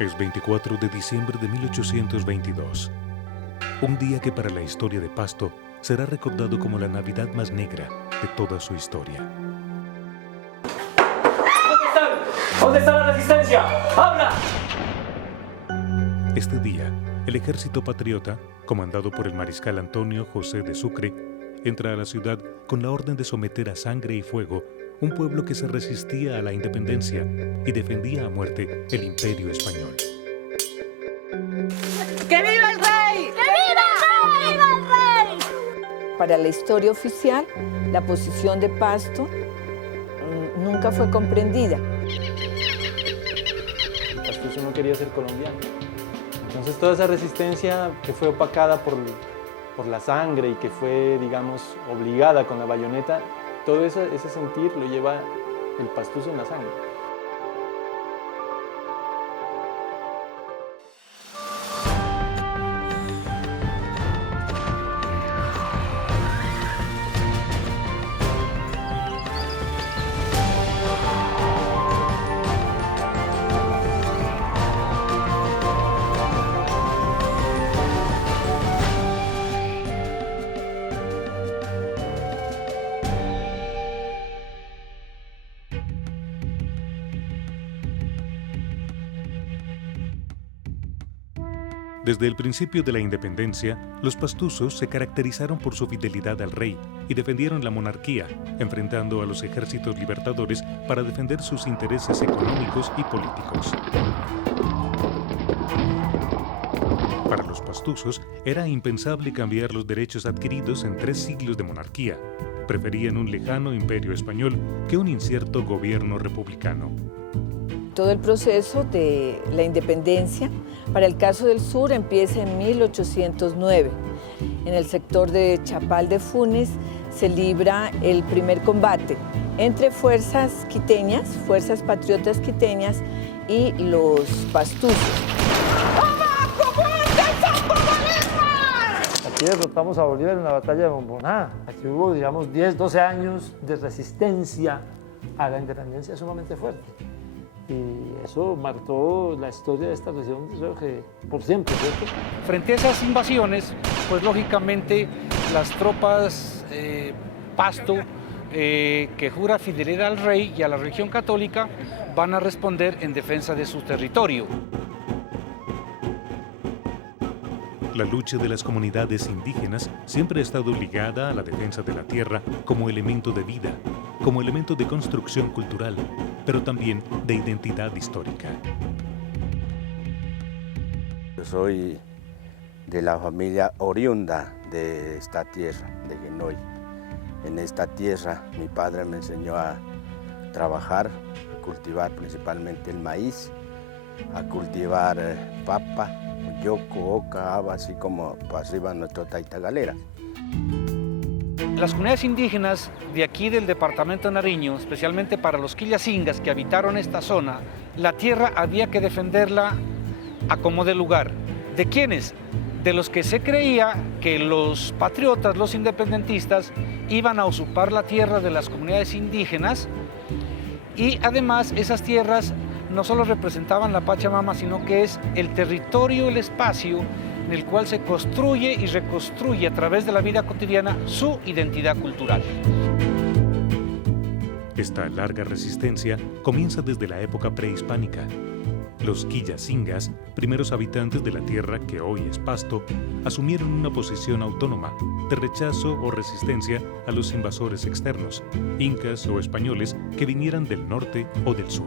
Es 24 de diciembre de 1822. Un día que para la historia de Pasto será recordado como la Navidad más negra de toda su historia. ¿Dónde están? ¿Dónde está la resistencia? ¡Habla! Este día, el ejército patriota, comandado por el mariscal Antonio José de Sucre, entra a la ciudad con la orden de someter a sangre y fuego un pueblo que se resistía a la independencia y defendía a muerte el imperio español. ¡Que viva el rey! ¡Que viva el rey! ¡Viva el rey! Para la historia oficial, la posición de Pasto nunca fue comprendida. Pastuso no quería ser colombiano. Entonces toda esa resistencia que fue opacada por la sangre y que fue, digamos, obligada con la bayoneta, todo ese sentir lo lleva el pastuso en la sangre. Desde el principio de la independencia, los pastusos se caracterizaron por su fidelidad al rey y defendieron la monarquía, enfrentando a los ejércitos libertadores para defender sus intereses económicos y políticos. Para los pastusos era impensable cambiar los derechos adquiridos en 3 siglos de monarquía. Preferían un lejano imperio español que un incierto gobierno republicano. Todo el proceso de la independencia para el caso del sur empieza en 1809. En el sector de Chapal de Funes se libra el primer combate entre fuerzas quiteñas, fuerzas patriotas quiteñas y los pastusos. Aquí derrotamos a Bolívar en la batalla de Bomboná. Aquí hubo, digamos, 10, 12 años de resistencia a la independencia sumamente fuerte. Y eso marcó la historia de esta región, creo que por siempre, ¿cierto? Frente a esas invasiones, pues lógicamente las tropas Pasto, que jura fidelidad al rey y a la religión católica, van a responder en defensa de su territorio. La lucha de las comunidades indígenas siempre ha estado ligada a la defensa de la tierra como elemento de vida, como elemento de construcción cultural, pero también de identidad histórica. Yo soy de la familia oriunda de esta tierra, de Genoy. En esta tierra mi padre me enseñó a trabajar, a cultivar principalmente el maíz, a cultivar papa, yoco, oca, haba, así como para arriba nuestro Taitagalera. Las comunidades indígenas de aquí del departamento de Nariño, especialmente para los quillacingas que habitaron esta zona, la tierra había que defenderla a como de lugar. ¿De quiénes? De los que se creía que los patriotas, los independentistas, iban a usurpar la tierra de las comunidades indígenas y además esas tierras no solo representaban la Pachamama, sino que es el territorio, el espacio en el cual se construye y reconstruye a través de la vida cotidiana su identidad cultural. Esta larga resistencia comienza desde la época prehispánica. Los quillacingas, primeros habitantes de la tierra que hoy es Pasto, asumieron una posición autónoma de rechazo o resistencia a los invasores externos, incas o españoles que vinieran del norte o del sur.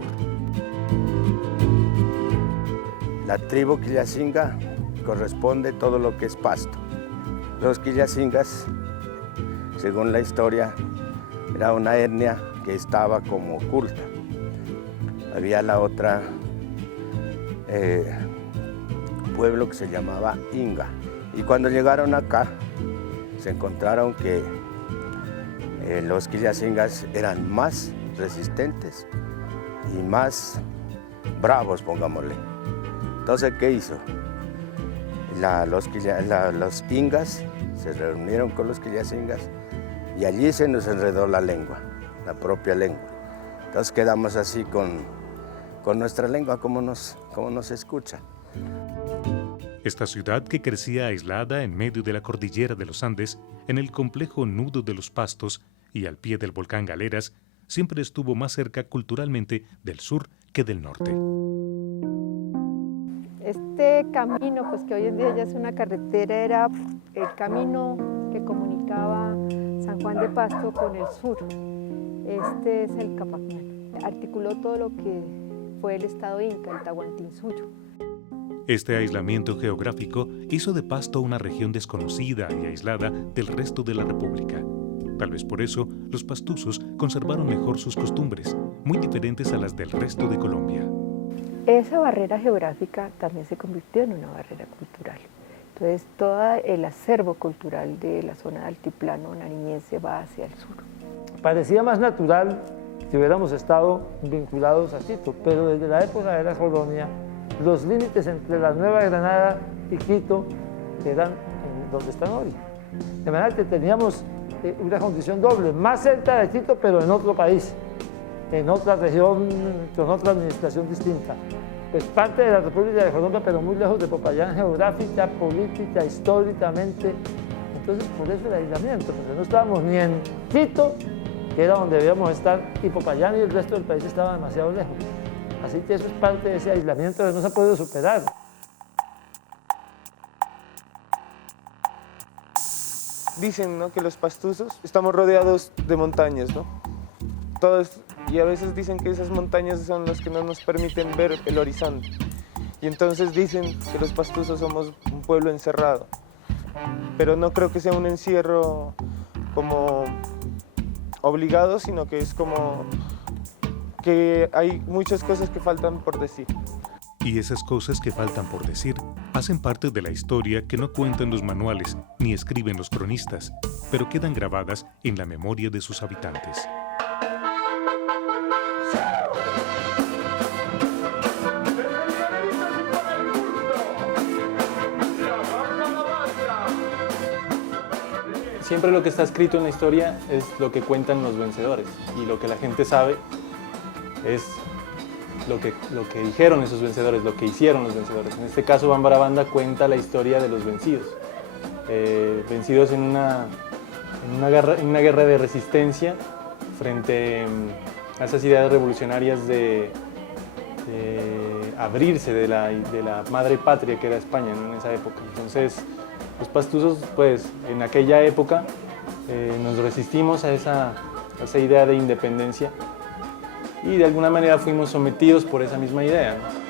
La tribu quillacinga corresponde todo lo que es Pasto. Los quillacingas, según la historia, era una etnia que estaba como oculta. Había la otra pueblo que se llamaba Inga. Y cuando llegaron acá, se encontraron que los quillacingas eran más resistentes y más bravos, pongámosle. Entonces, ¿qué hizo? Los ingas se reunieron con los quillacingas y allí se nos enredó la lengua, la propia lengua. Entonces quedamos así con con nuestra lengua, como nos escucha. Esta ciudad, que crecía aislada en medio de la cordillera de los Andes, en el complejo nudo de los Pastos y al pie del volcán Galeras, siempre estuvo más cerca culturalmente del sur que del norte. Este camino, pues que hoy en día ya es una carretera, era el camino que comunicaba San Juan de Pasto con el sur. Este es el Capacnal. Articuló todo lo que fue el estado inca, el Tahuantinsuyo. Este aislamiento geográfico hizo de Pasto una región desconocida y aislada del resto de la República. Tal vez por eso, los pastusos conservaron mejor sus costumbres, muy diferentes a las del resto de Colombia. Esa barrera geográfica también se convirtió en una barrera cultural. Entonces, todo el acervo cultural de la zona del altiplano nariñense va hacia el sur. Parecía más natural si hubiéramos estado vinculados a Quito, pero desde la época de la colonia, los límites entre la Nueva Granada y Quito eran donde están hoy. De manera que teníamos una condición doble, más cerca de Quito, pero en otro país, en otra región, con otra administración distinta. Pues parte de la República de Colombia, pero muy lejos de Popayán, geográfica, política, históricamente. Entonces, por eso el aislamiento, porque no estábamos ni en Quito, que era donde debíamos estar, y Popayán y el resto del país estaba demasiado lejos. Así que eso es parte de ese aislamiento que no se ha podido superar. Dicen, ¿no?, que los pastusos estamos rodeados de montañas, ¿no? Y a veces dicen que esas montañas son las que no nos permiten ver el horizonte. Y entonces dicen que los pastusos somos un pueblo encerrado. Pero no creo que sea un encierro como obligado, sino que es como que hay muchas cosas que faltan por decir. Y esas cosas que faltan por decir hacen parte de la historia que no cuentan los manuales ni escriben los cronistas, pero quedan grabadas en la memoria de sus habitantes. Siempre lo que está escrito en la historia es lo que cuentan los vencedores, y lo que la gente sabe es lo que dijeron esos vencedores, lo que hicieron los vencedores. En este caso, Bambara Banda cuenta la historia de los vencidos, vencidos en una guerra de resistencia frente a esas ideas revolucionarias de abrirse de la madre patria que era España en esa época. Entonces, los pastusos, pues, en aquella época nos resistimos a esa idea de independencia y de alguna manera fuimos sometidos por esa misma idea, ¿no?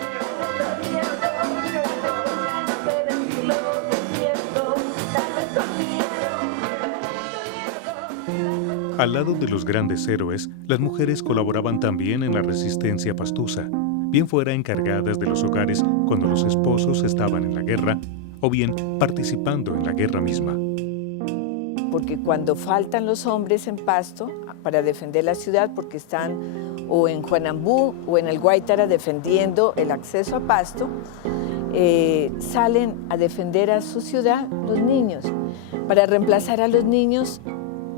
Al lado de los grandes héroes, las mujeres colaboraban también en la resistencia pastusa, bien fuera encargadas de los hogares cuando los esposos estaban en la guerra, o bien participando en la guerra misma. Porque cuando faltan los hombres en Pasto para defender la ciudad, porque están o en Juanambú o en el Guaitara defendiendo el acceso a Pasto, salen a defender a su ciudad los niños. Para reemplazar a los niños,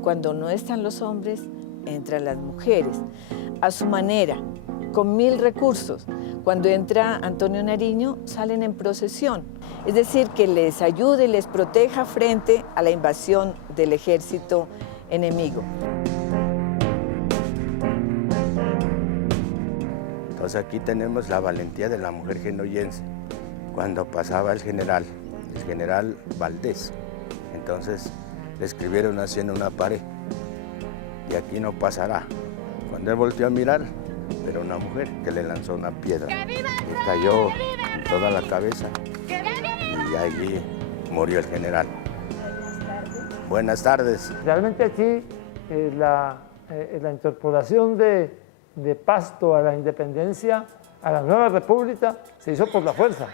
cuando no están los hombres, entran las mujeres, a su manera, con 1000 recursos. Cuando entra Antonio Nariño, salen en procesión, es decir, que les ayude y les proteja frente a la invasión del ejército enemigo. Entonces aquí tenemos la valentía de la mujer genoyense. Cuando pasaba el general Valdés, entonces le escribieron así en una pared: y aquí no pasará. Cuando él volteó a mirar, era una mujer que le lanzó una piedra y cayó en toda la cabeza, y allí murió el general. Buenas tardes. Realmente aquí la incorporación de Pasto a la independencia, a la nueva república, se hizo por la fuerza.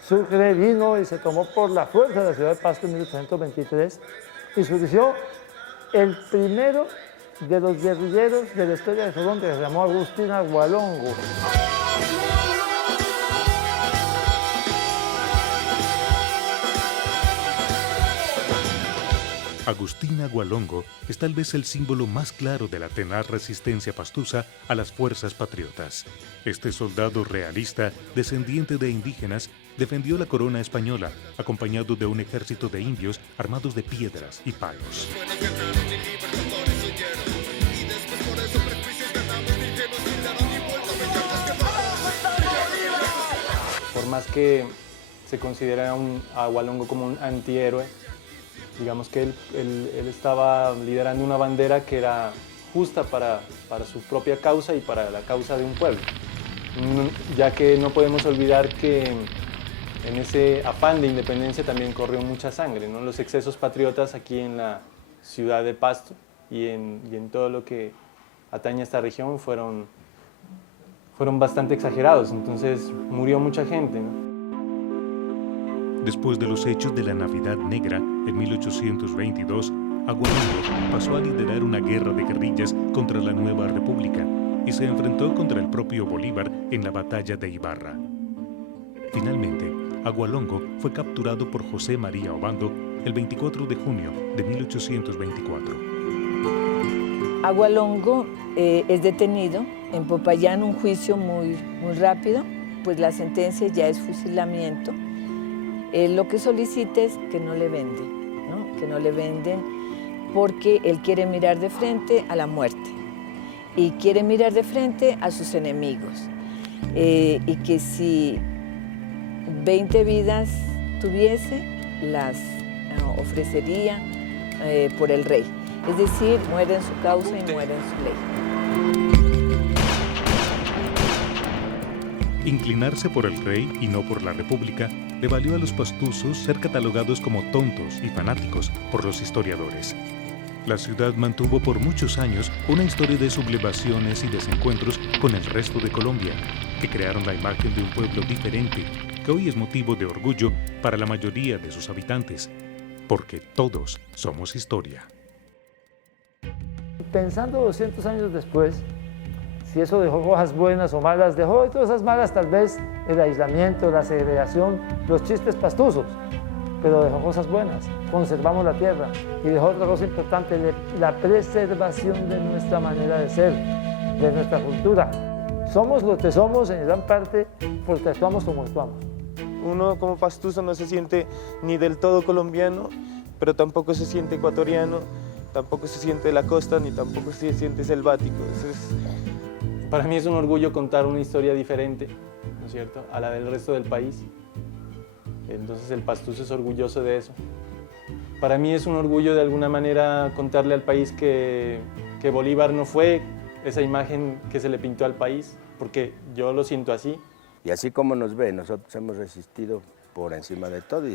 Sucre vino y se tomó por la fuerza de la ciudad de Pasto en 1823 y surgió el primero de los guerrilleros de la historia de Colombia, que se llamó Agustín Agualongo. Agustín Agualongo es tal vez el símbolo más claro de la tenaz resistencia pastusa a las fuerzas patriotas. Este soldado realista, descendiente de indígenas, defendió la corona española, acompañado de un ejército de indios armados de piedras y palos. Por más que se considera a Agualongo como un antihéroe, digamos que él estaba liderando una bandera que era justa para su propia causa y para la causa de un pueblo. Ya que no podemos olvidar que en ese afán de independencia también corrió mucha sangre, ¿no? Los excesos patriotas aquí en la ciudad de Pasto y en todo lo que atañe a esta región fueron bastante exagerados, entonces murió mucha gente, ¿no? Después de los hechos de la Navidad Negra, en 1822, Agualongo pasó a liderar una guerra de guerrillas contra la nueva república y se enfrentó contra el propio Bolívar en la batalla de Ibarra. Finalmente, Agualongo fue capturado por José María Obando el 24 de junio de 1824. Agualongo es detenido en Popayán, un juicio muy rápido, pues la sentencia ya es fusilamiento. Él lo que solicita es que no le venden, ¿no? Que no le venden porque él quiere mirar de frente a la muerte y quiere mirar de frente a sus enemigos y que si 20 vidas tuviese, las ofrecería por el rey. Es decir, muere en su causa y muere en su ley. Inclinarse por el rey y no por la república le valió a los pastusos ser catalogados como tontos y fanáticos por los historiadores. La ciudad mantuvo por muchos años una historia de sublevaciones y desencuentros con el resto de Colombia, que crearon la imagen de un pueblo diferente, que hoy es motivo de orgullo para la mayoría de sus habitantes, porque todos somos historia. Pensando 200 años después, si eso dejó cosas buenas o malas, dejó de todas esas malas tal vez el aislamiento, la segregación, los chistes pastusos, pero dejó cosas buenas, conservamos la tierra y dejó otra cosa importante, la preservación de nuestra manera de ser, de nuestra cultura. Somos lo que somos en gran parte porque actuamos como actuamos. Uno como pastuso no se siente ni del todo colombiano, pero tampoco se siente ecuatoriano, tampoco se siente de la costa, ni tampoco se siente selvático. Para mí es un orgullo contar una historia diferente, ¿no es cierto?, a la del resto del país. Entonces el pastuso es orgulloso de eso. Para mí es un orgullo de alguna manera contarle al país que Bolívar no fue esa imagen que se le pintó al país, porque yo lo siento así. Y así como nos ve, nosotros hemos resistido por encima de todo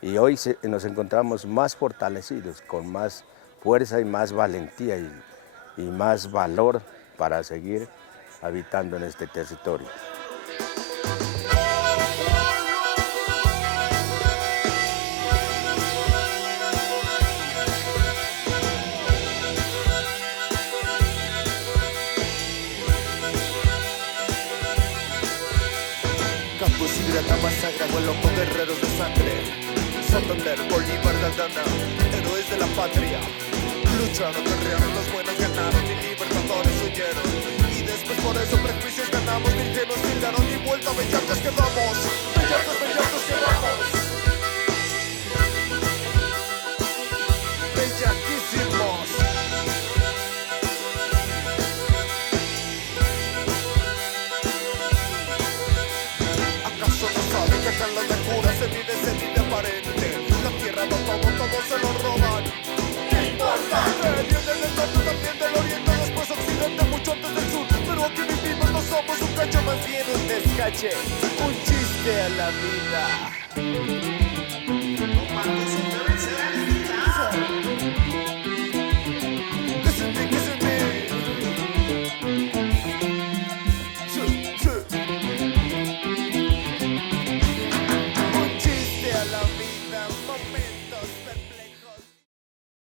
y hoy nos encontramos más fortalecidos, con más fuerza y más valentía y más valor para seguir habitando en este territorio. Campos y Grata masacra, Agualongo, guerreros de sangre. Santander, Bolívar, Aldana, héroes de la patria. Lucharon, guerrearon, los buenos ganaron y libertadores huyeron. Y después por esos prejuicios ganamos, ni que nos tildaron y vuelta, bellantes quedamos. Bellantes quedamos. Bellaquísimos. ¿Acaso no saben que acá en la locura se vive aparente? La tierra no todos se lo roban. Viene del norte, también del oriente, después occidente, mucho antes del sur. Pero aquí vivimos, no somos un cacho, más bien un descache, un chiste a la vida.